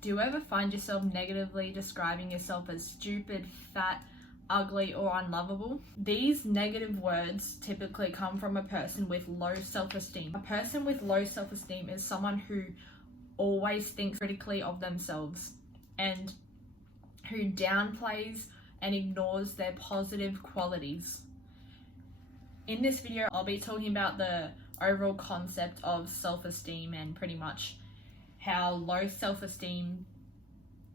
Do you ever find yourself negatively describing yourself as stupid, fat, ugly, or unlovable? These negative words typically come from a person with low self-esteem. A person with low self-esteem is someone who always thinks critically of themselves and who downplays and ignores their positive qualities. In this video, I'll be talking about the overall concept of self-esteem and pretty much how low self-esteem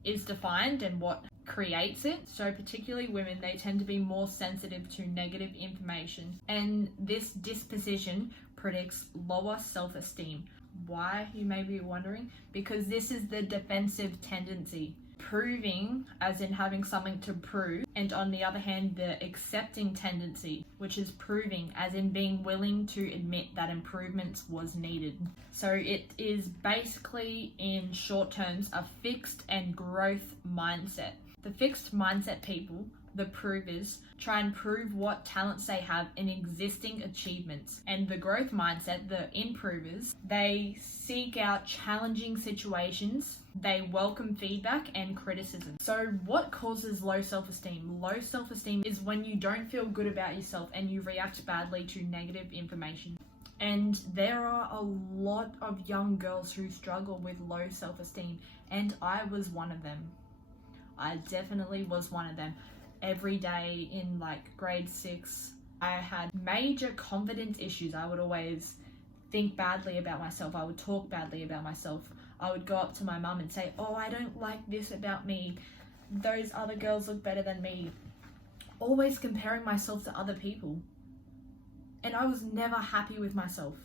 is defined and what creates it. So particularly women, they tend to be more sensitive to negative information, and this disposition predicts lower self-esteem. Why, you may be wondering? Because this is the defensive tendency. Proving, as in having something to prove, and on the other hand, the accepting tendency, which is proving, as in being willing to admit that improvements was needed. So it is basically, in short terms, a fixed and growth mindset. The fixed mindset people, the provers, try and prove what talents they have in existing achievements. And the growth mindset, the improvers, they seek out challenging situations. They welcome feedback and criticism. So what causes low self-esteem? Low self-esteem is when you don't feel good about yourself and you react badly to negative information. And there are a lot of young girls who struggle with low self-esteem, and I was one of them. I definitely was one of them. Every day in grade 6, I had major confidence issues. I would always think badly about myself. I would talk badly about myself. I would go up to my mum and say, oh, I don't like this about me. Those other girls look better than me. Always comparing myself to other people. And I was never happy with myself.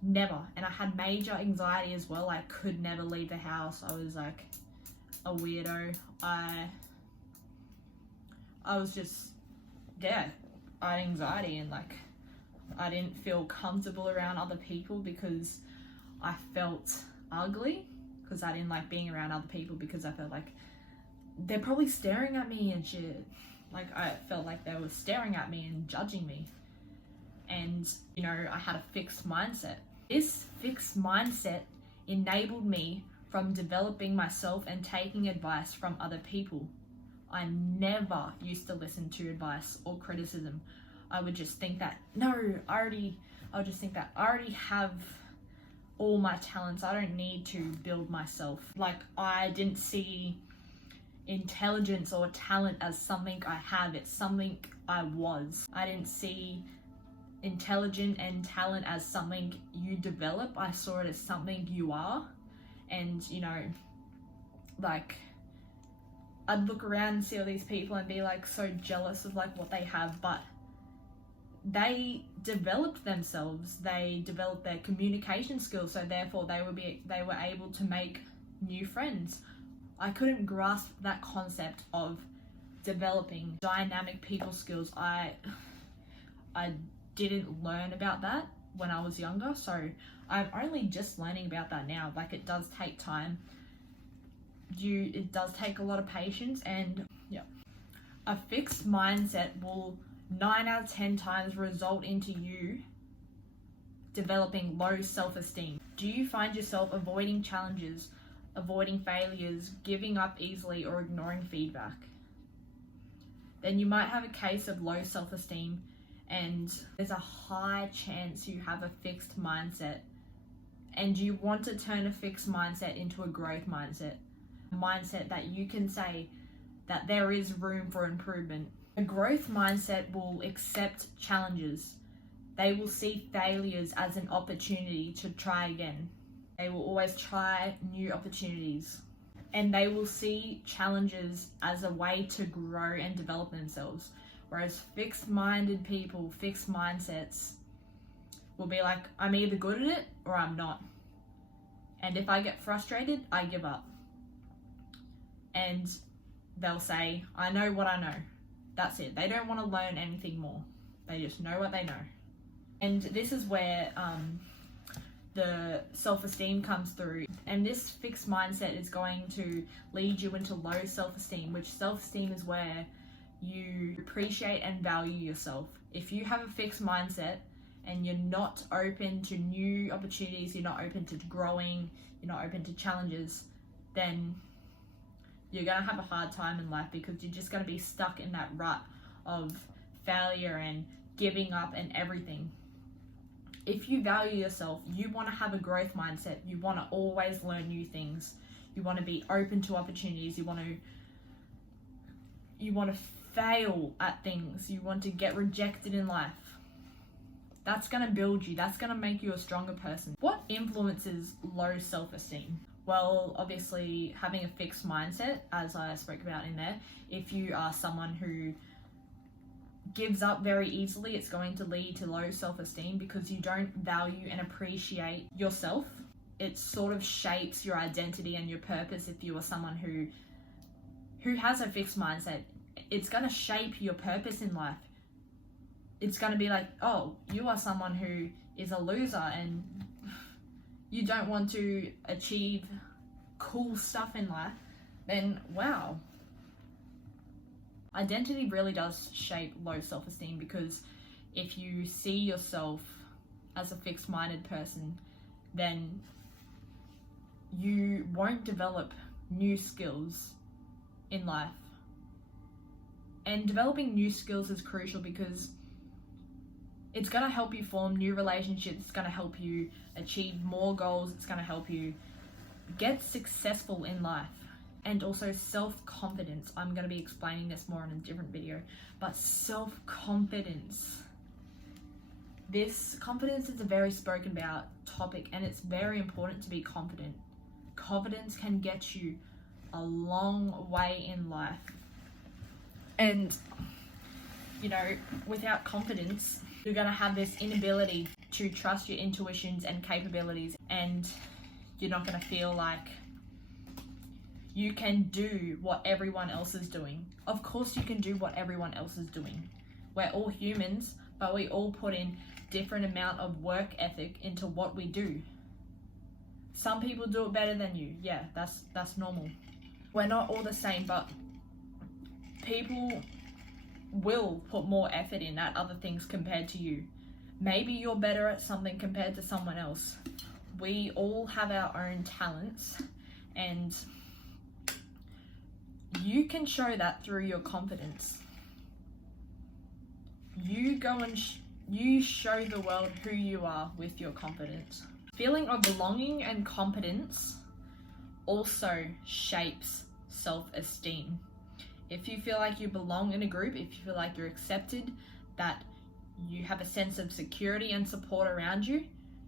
Never. And I had major anxiety as well. I could never leave the house. I was like a weirdo. I was just, I had anxiety, and I didn't feel comfortable around other people because I felt ugly, because I didn't like being around other people because I felt like they're probably staring at me and shit. I felt like they were staring at me and judging me. And, I had a fixed mindset. This fixed mindset enabled me from developing myself and taking advice from other people. I never used to listen to advice or criticism. I would just think that, I would just think that I already have all my talents. I don't need to build myself. I didn't see intelligence or talent as something I have. It's something I was. I didn't see intelligence and talent as something you develop. I saw it as something you are. And, I'd look around and see all these people and be so jealous of what they have, but they developed themselves. They developed their communication skills, so therefore they were able to make new friends. I couldn't grasp that concept of developing dynamic people skills. I didn't learn about that when I was younger, so I'm only just learning about that now. It does take time. It does take a lot of patience, and a fixed mindset will 9 out of 10 times result into you developing low self-esteem. Do you find yourself avoiding challenges, avoiding failures, giving up easily, or ignoring feedback? Then you might have a case of low self-esteem, and there's a high chance you have a fixed mindset, and you want to turn a fixed mindset into a growth mindset. Mindset that you can say that there is room for improvement. A growth mindset will accept challenges. They will see failures as an opportunity to try again. They will always try new opportunities. And they will see challenges as a way to grow and develop themselves. Whereas fixed-minded people, fixed mindsets, will be like, I'm either good at it or I'm not. And if I get frustrated, I give up. And they'll say, I know what I know. That's it. They don't want to learn anything more. They just know what they know. And this is where the self-esteem comes through. And this fixed mindset is going to lead you into low self-esteem, which self-esteem is where you appreciate and value yourself. If you have a fixed mindset and you're not open to new opportunities, you're not open to growing, you're not open to challenges, then you're going to have a hard time in life, because you're just going to be stuck in that rut of failure and giving up and everything. If you value yourself, you want to have a growth mindset. You want to always learn new things. You want to be open to opportunities. You want to fail at things. You want to get rejected in life. That's going to build you. That's going to make you a stronger person. What influences low self-esteem? Well, obviously having a fixed mindset, as I spoke about in there. If you are someone who gives up very easily, it's going to lead to low self-esteem, because you don't value and appreciate yourself. It sort of shapes your identity and your purpose. If you are someone who has a fixed mindset, it's going to shape your purpose in life. It's going to be like, oh, you are someone who is a loser and you don't want to achieve cool stuff in life, then wow. Identity really does shape low self-esteem, because if you see yourself as a fixed-minded person, then you won't develop new skills in life. And developing new skills is crucial, because it's going to help you form new relationships. It's going to help you achieve more goals. It's going to help you get successful in life. And also self-confidence. I'm going to be explaining this more in a different video. But self-confidence. Confidence is a very spoken about topic, and it's very important to be confident. Confidence can get you a long way in life. And, without confidence, you're going to have this inability to trust your intuitions and capabilities, and you're not going to feel like you can do what everyone else is doing. Of course you can do what everyone else is doing. We're all humans, but we all put in different amount of work ethic into what we do. Some people do it better than you. Yeah, that's normal. We're not all the same, but people will put more effort in at other things compared to you. Maybe you're better at something compared to someone else. We all have our own talents, and you can show that through your confidence. You go and you show the world who you are with your confidence. Feeling of belonging and competence also shapes self-esteem. If you feel like you belong in a group, if you feel like you're accepted, that you have a sense of security and support around you,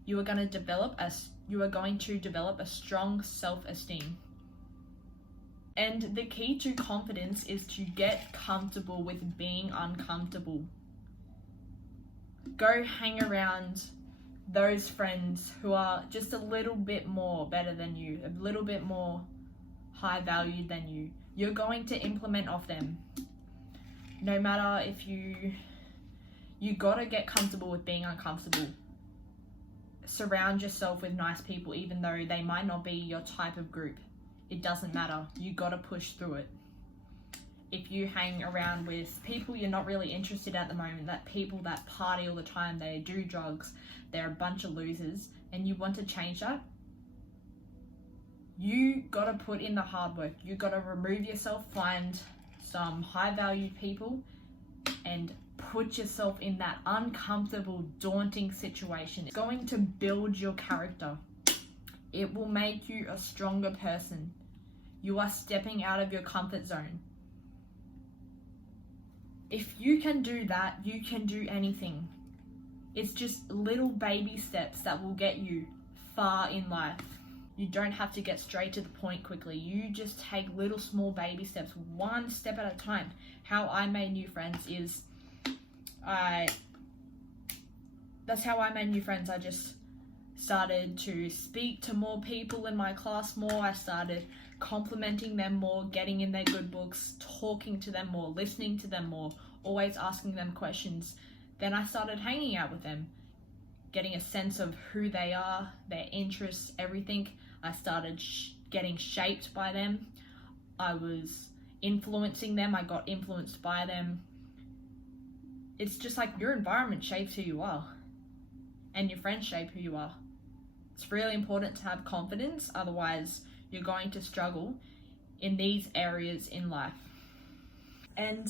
you are going to develop a strong self-esteem. And the key to confidence is to get comfortable with being uncomfortable. Go hang around those friends who are just a little bit more better than you, a little bit more high valued than you. You're going to implement off them. No matter if you gotta get comfortable with being uncomfortable. Surround yourself with nice people, even though they might not be your type of group. It doesn't matter. You gotta push through it. If you hang around with people you're not really interested at the moment, that people that party all the time, they do drugs, they're a bunch of losers, and you want to change that, you gotta put in the hard work. You gotta remove yourself, find some high valued people, and put yourself in that uncomfortable, daunting situation. It's going to build your character. It will make you a stronger person. You are stepping out of your comfort zone. If you can do that, you can do anything. It's just little baby steps that will get you far in life. You don't have to get straight to the point quickly. You just take little small baby steps, one step at a time. How I made new friends is that's how I made new friends. I just started to speak to more people in my class more. I started complimenting them more, getting in their good books, talking to them more, listening to them more, always asking them questions. Then I started hanging out with them, getting a sense of who they are, their interests, everything. I started getting shaped by them. I was influencing them. I got influenced by them. It's just like your environment shapes who you are, and your friends shape who you are. It's really important to have confidence, otherwise you're going to struggle in these areas in life. And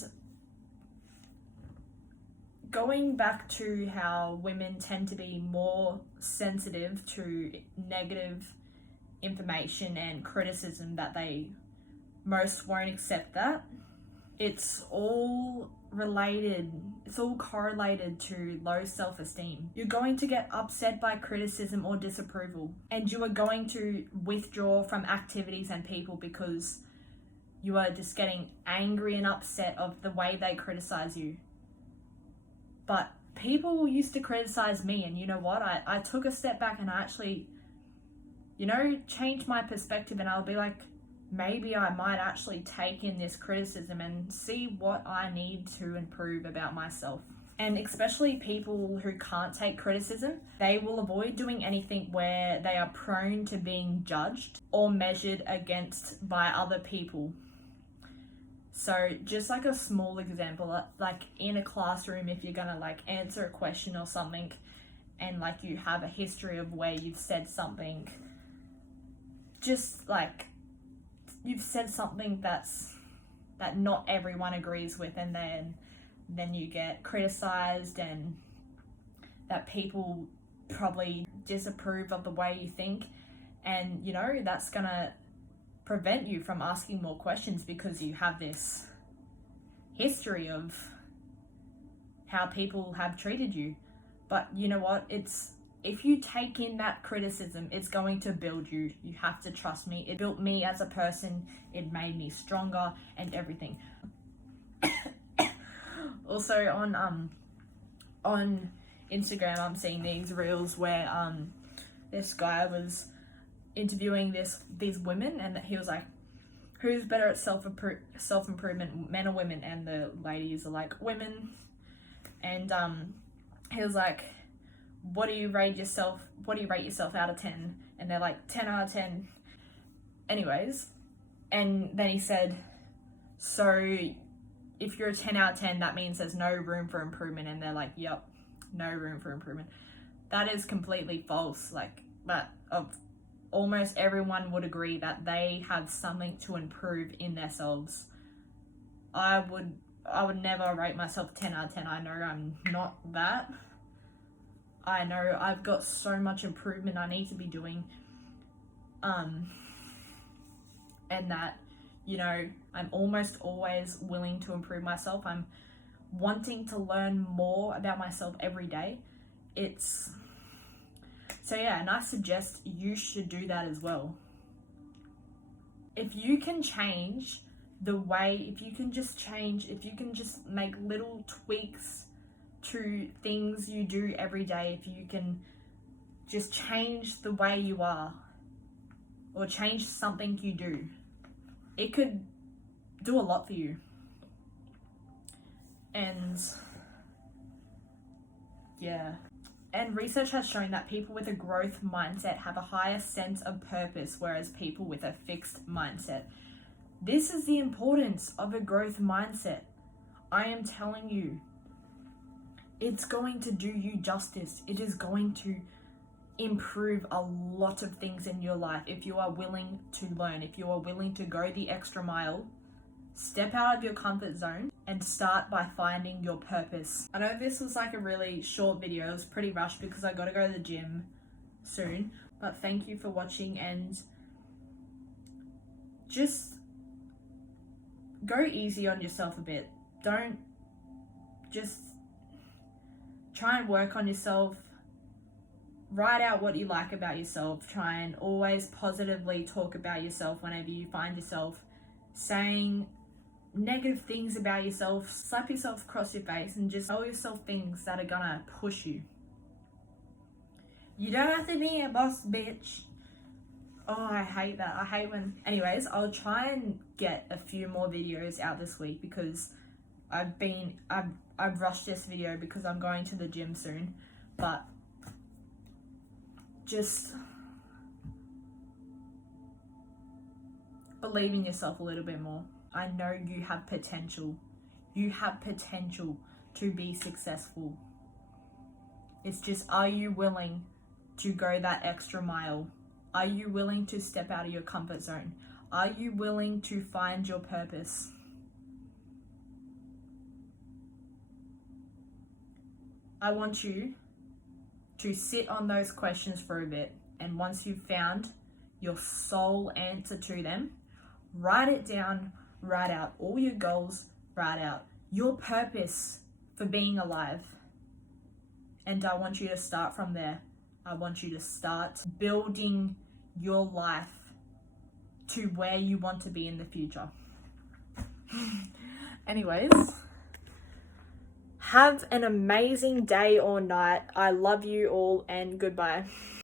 going back to how women tend to be more sensitive to negative information and criticism, that they most won't accept that, it's all related, it's all correlated to low self-esteem. You're going to get upset by criticism or disapproval, and you are going to withdraw from activities and people because you are just getting angry and upset of the way they criticize you. But people used to criticize me, and you know what? I took a step back and I actually, changed my perspective, and I'll be like, maybe I might actually take in this criticism and see what I need to improve about myself. And especially people who can't take criticism, they will avoid doing anything where they are prone to being judged or measured against by other people. So just like a small example, like in a classroom, if you're gonna like answer a question or something, and like you have a history of where you've said something, just like you've said something that not everyone agrees with, and then you get criticized, and that people probably disapprove of the way you think, and that's gonna prevent you from asking more questions because you have this history of how people have treated you. But you know what? If you take in that criticism, it's going to build you. You have to trust me. It built me as a person. It made me stronger and everything. Also on Instagram, I'm seeing these reels where this guy was interviewing these women, and he was like, who's better at self-improvement, men or women? And the ladies are like, women. And he was like, what do you rate yourself out of 10? And they're like, 10 out of 10. Anyways, and then he said, so if you're a 10 out of 10, that means there's no room for improvement. And they're like, yep, no room for improvement. That is completely false. Like, that of almost everyone would agree that they have something to improve in themselves. I would never rate myself 10 out of 10. I know I'm not that. I know I've got so much improvement I need to be doing. And that, I'm almost always willing to improve myself. I'm wanting to learn more about myself every day. So yeah, and I suggest you should do that as well. If you can change if you can just make little tweaks to things you do every day, if you can just change the way you are, or change something you do, it could do a lot for you. And yeah. And research has shown that people with a growth mindset have a higher sense of purpose, whereas people with a fixed mindset. This is the importance of a growth mindset. I am telling you, it's going to do you justice. It is going to improve a lot of things in your life if you are willing to learn, if you are willing to go the extra mile, step out of your comfort zone, and start by finding your purpose. I know this was like a really short video. It was pretty rushed because I got to go to the gym soon. But thank you for watching, and just go easy on yourself a bit. Don't just try and work on yourself. Write out what you like about yourself. Try and always positively talk about yourself whenever you find yourself saying negative things about yourself. Slap yourself across your face and just tell yourself things that are gonna push you. You don't have to be a boss, bitch. Oh, I hate that. I hate when... Anyways, I'll try and get a few more videos out this week because I've rushed this video because I'm going to the gym soon. But just believe in yourself a little bit more. I know you have potential. You have potential to be successful. It's just, are you willing to go that extra mile? Are you willing to step out of your comfort zone? Are you willing to find your purpose? I want you to sit on those questions for a bit, and once you've found your soul answer to them, write it down, write out all your goals, write out your purpose for being alive. And I want you to start from there. I want you to start building your life to where you want to be in the future. Anyways, have an amazing day or night. I love you all, and goodbye.